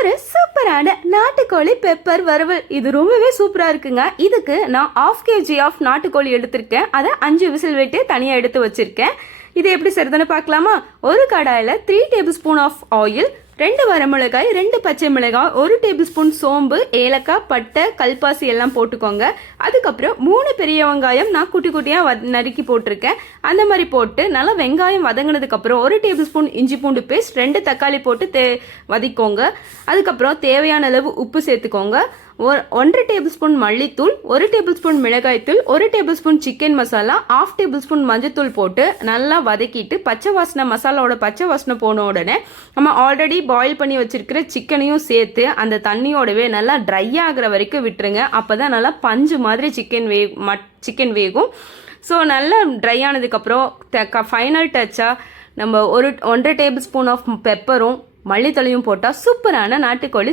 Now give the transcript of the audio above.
ஒரு சூப்பரான நாட்டுக்கோழி பெப்பர் வறுவல். இது ரொம்பவே சூப்பராக இருக்குங்க. இதுக்கு நான் 1/2 kg ஆஃப் நாட்டுக்கோழி எடுத்திருக்கேன். அதை 5 விசில் விட்டு தனியாக எடுத்து வச்சுருக்கேன். இது எப்படி செய்றதுன்னு பார்க்கலாமா? ஒரு கடாயில் 3 டேபிள் ஸ்பூன் ஆஃப் ஆயில், 2 வரமிளகாய், 2 பச்சை மிளகாய், 1 டேபிள் ஸ்பூன் சோம்பு, ஏலக்காய், பட்டை, கல்பாசி எல்லாம் போட்டுக்கோங்க. அதுக்கப்புறம் 3 பெரிய வெங்காயம் நான் குட்டி குட்டியாக நறுக்கி போட்டிருக்கேன். அந்த மாதிரி போட்டு நல்லா வெங்காயம் வதங்கினதுக்கப்புறம் 1 டேபிள் ஸ்பூன் இஞ்சி பூண்டு பேஸ்ட், 2 தக்காளி போட்டு வதக்கிக்கோங்க. அதுக்கப்புறம் தேவையான அளவு உப்பு சேர்த்துக்கோங்க. 1 டேபிள் ஸ்பூன் மல்லித்தூள், 1 டேபிள் ஸ்பூன் மிளகாய்த்தூள், 1 table spoon chicken masala, 1/2 table spoon மஞ்சத்தூள் போட்டு நல்லா வதக்கிட்டு மசாலாவோட பச்சை வாசனை போன உடனே நம்ம ஆல்ரெடி பாயில் பண்ணி வச்சிருக்கிற சிக்கனையும் சேர்த்து அந்த தண்ணியோடவே நல்லா ட்ரை ஆகிற வரைக்கும் விட்டுருங்க. அப்போ தான் நல்லா பஞ்சு மாதிரி சிக்கன் வேகும். ஸோ நல்லா ட்ரை ஆனதுக்கப்புறம் ஃபைனல் டச்சாக நம்ம 1.5 டேபிள் ஸ்பூன் ஆஃப் பெப்பரும் மல்லித்தலையும் போட்டால் சூப்பரான நாட்டுக்கோழி